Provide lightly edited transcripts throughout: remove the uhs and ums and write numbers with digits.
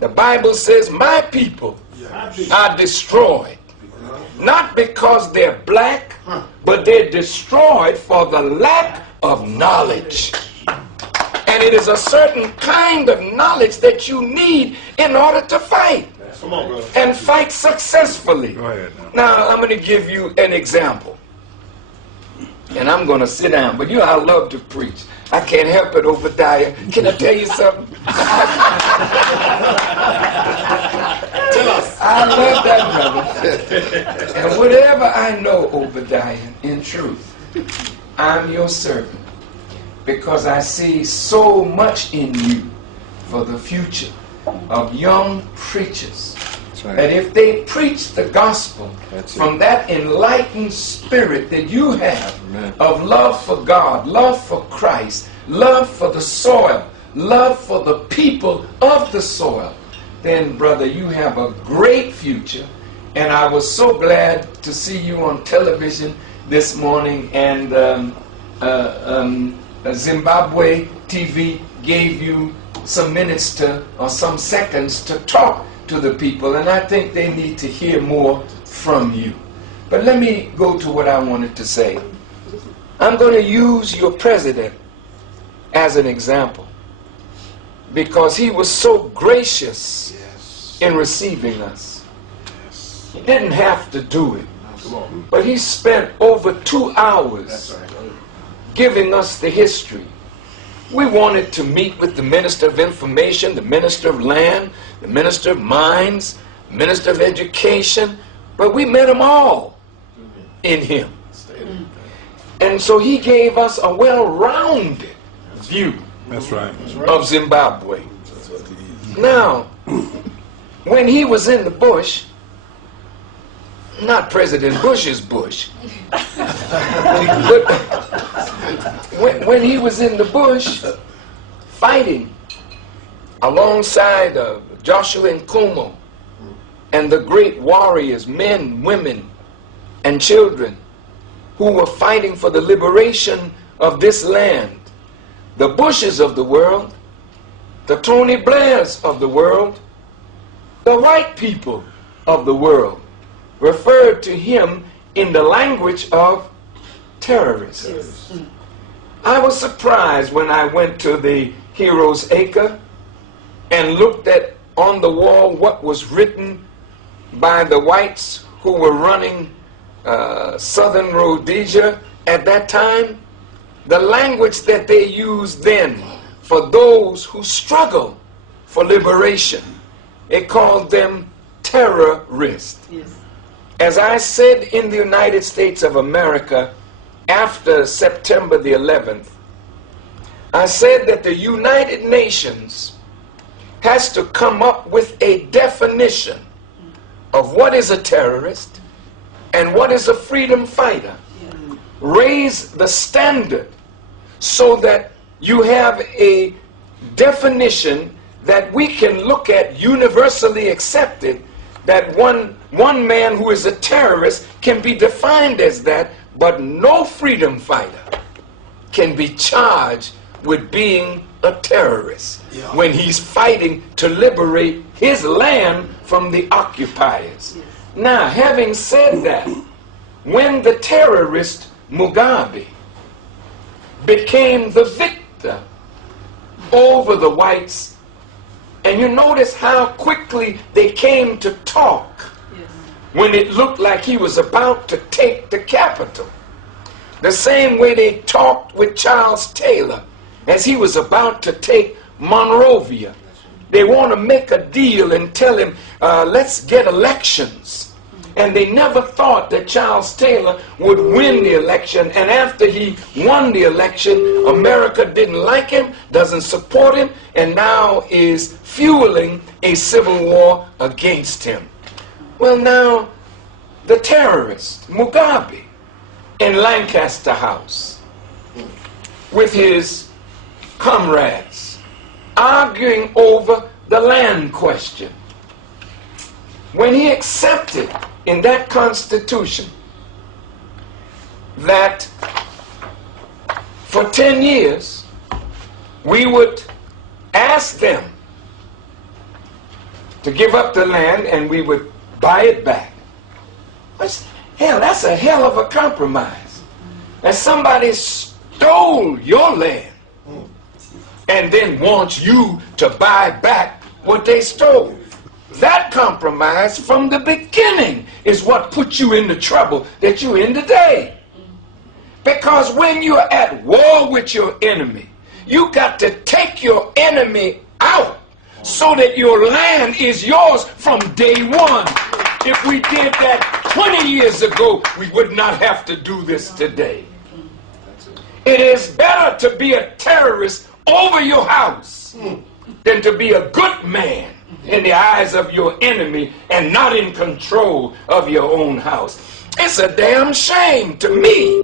The Bible says, my people are destroyed. Not because they're black, but they're destroyed for the lack of knowledge. And it is a certain kind of knowledge that you need in order to fight. And fight successfully. Now, I'm going to give you an example. And I'm going to sit down. But you know, I love to preach. I can't help it, Obadiah. Can I tell you something? Tell us. I love that, brother. And whatever I know, Obadiah, in truth, I'm your servant. Because I see so much in you for the future of young preachers. That if they preach the gospel from that enlightened spirit that you have of love for God, love for Christ, love for the soil, love for the people of the soil, then, brother, you have a great future. And I was so glad to see you on television this morning, and Zimbabwe TV gave you some minutes or some seconds to talk to the people, and I think they need to hear more from you. But let me go to what I wanted to say. I'm going to use your president as an example, because he was so gracious in receiving us. He didn't have to do it, but he spent over 2 hours giving us the history. We wanted to meet with the Minister of Information, the Minister of Land, the Minister of Mines, Minister of Education, but we met them all in him. And so he gave us a well-rounded view of Zimbabwe. Now, when he was in the bush, not President Bush's bush, but when he was in the bush fighting alongside Joshua and Nkomo and the great warriors, men, women, and children who were fighting for the liberation of this land, the Bushes of the world, the Tony Blairs of the world, the white people of the world referred to him in the language of terrorists. Yes. I was surprised when I went to the Heroes Acre and looked at on the wall what was written by the whites who were running Southern Rhodesia at that time. The language that they used then for those who struggle for liberation, they called them terrorists. Yes. As I said in the United States of America after September the 11th, I said that the United Nations has to come up with a definition of what is a terrorist and what is a freedom fighter. Raise the standard so that you have a definition that we can look at, universally accepted, that one man who is a terrorist can be defined as that, but no freedom fighter can be charged with being a terrorist when he's fighting to liberate his land from the occupiers. Now, having said that, when the terrorist Mugabe became the victor over the whites, and you notice how quickly they came to talk when it looked like he was about to take the capital. The same way they talked with Charles Taylor as he was about to take Monrovia. They want to make a deal and tell him, let's get elections. And they never thought that Charles Taylor would win the election. And after he won the election, America didn't like him, doesn't support him, and now is fueling a civil war against him. Well, now, the terrorist, Mugabe, in Lancaster House, with his comrades, arguing over the land question. When he accepted in that Constitution that for 10 years we would ask them to give up the land and we would buy it back. Hell, that's a hell of a compromise. And somebody stole your land and then wants you to buy back what they stole. That compromise from the beginning is what put you in the trouble that you're in today. Because when you're at war with your enemy, you got to take your enemy out so that your land is yours from day one. If we did that 20 years ago, we would not have to do this today. It is better to be a terrorist over your house than to be a good man in the eyes of your enemy and not in control of your own house. It's a damn shame to me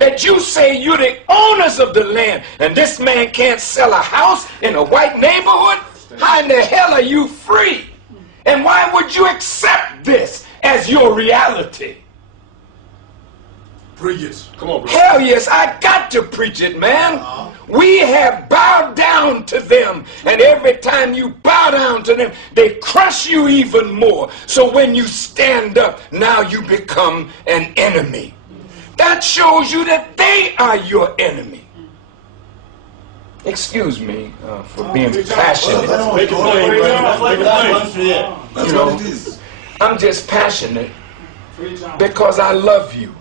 that you say you're the owners of the land and this man can't sell a house in a white neighborhood. How in the hell are you free? And why would you accept this as your reality? Preach it. Come on, bro. Hell yes, I got to preach it, man. We have bowed down to them, and every time you bow down to them, they crush you even more. So when you stand up, now you become an enemy. That shows you that they are your enemy. Excuse me for being passionate. You know, I'm just passionate because I love you.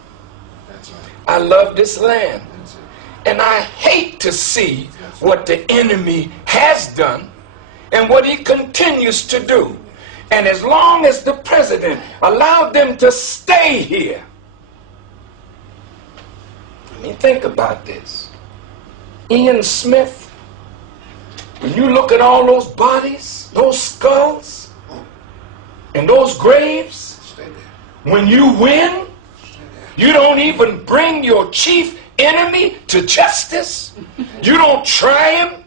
I love this land. And I hate to see what the enemy has done and what he continues to do. And as long as the president allowed them to stay here, I mean, think about this. Ian Smith, when you look at all those bodies, those skulls, and those graves, when you win, you don't even bring your chief enemy to justice. You don't try him.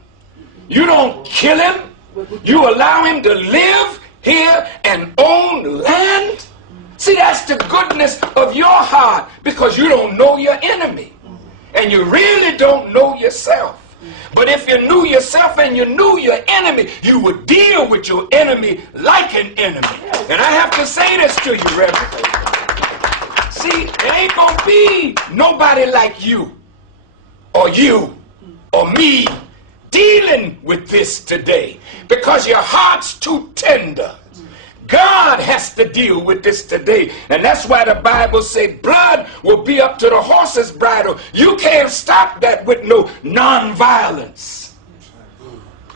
You don't kill him. You allow him to live here and own land. See, that's the goodness of your heart, because you don't know your enemy. And you really don't know yourself. But if you knew yourself and you knew your enemy, you would deal with your enemy like an enemy. And I have to say this to you, Reverend. See, there ain't going to be nobody like you or me dealing with this today, because your heart's too tender. God has to deal with this today. And that's why the Bible says blood will be up to the horse's bridle. You can't stop that with no nonviolence.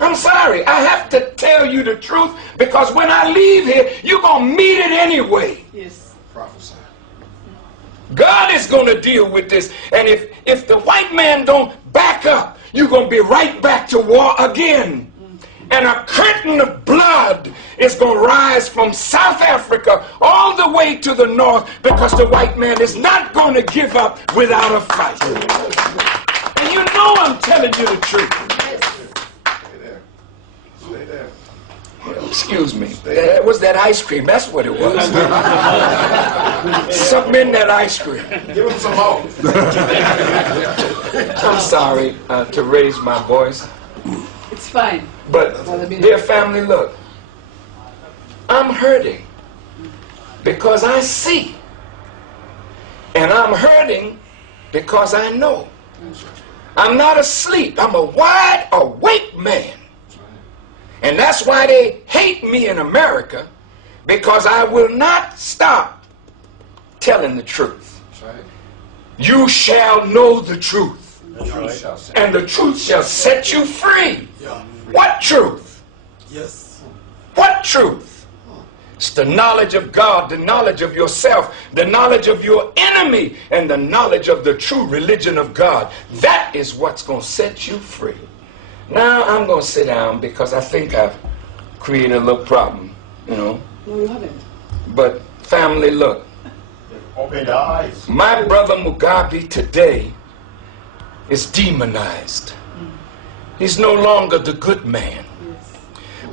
I'm sorry, I have to tell you the truth, because when I leave here, you're going to meet it anyway. Yes. Prophesy. God is going to deal with this. And if the white man don't back up, you're going to be right back to war again. And a curtain of blood is going to rise from South Africa all the way to the north, because the white man is not going to give up without a fight. And you know I'm telling you the truth. Stay there. Stay there. Well, excuse me. That was that ice cream. That's what it was. Something in that ice cream. Give him some more. I'm sorry to raise my voice. It's fine. But, dear family, look, I'm hurting because I see. And I'm hurting because I know. I'm not asleep. I'm a wide awake man. And that's why they hate me in America, because I will not stop telling the truth. You shall know the truth. And the truth shall set you free. What truth? Yes. What truth? It's the knowledge of God, the knowledge of yourself, the knowledge of your enemy, and the knowledge of the true religion of God. That is what's going to set you free. Now I'm going to sit down, because I think I've created a little problem, you know. No, you haven't. But family, look. Open the eyes. My brother Mugabe today is demonized. He's no longer the good man. Yes.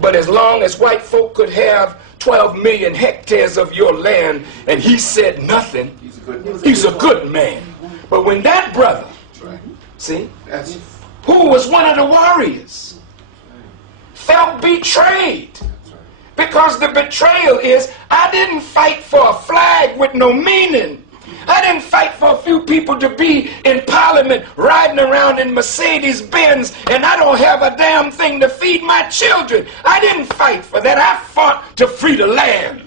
But as long as white folk could have 12 million hectares of your land and he said nothing, he's a good man. But when that brother, see, who was one of the warriors, felt betrayed Because the betrayal is, I didn't fight for a flag with no meaning. I didn't fight for a few people to be in Parliament riding around in Mercedes-Benz and I don't have a damn thing to feed my children. I didn't fight for that. I fought to free the land.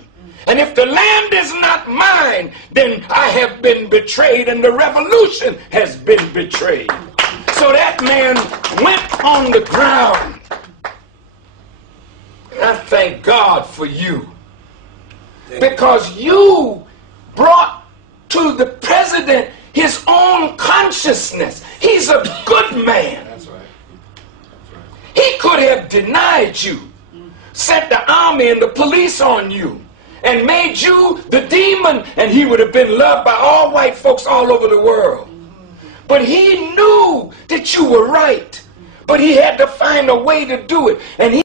And if the land is not mine, then I have been betrayed and the revolution has been betrayed. So that man went on the ground. And I thank God for you. Because you brought to the president his own consciousness. He's a good man. That's right. That's right. He could have denied you, sent the army and the police on you, and made you the demon, and he would have been loved by all white folks all over the world. But he knew that you were right. But he had to find a way to do it. And he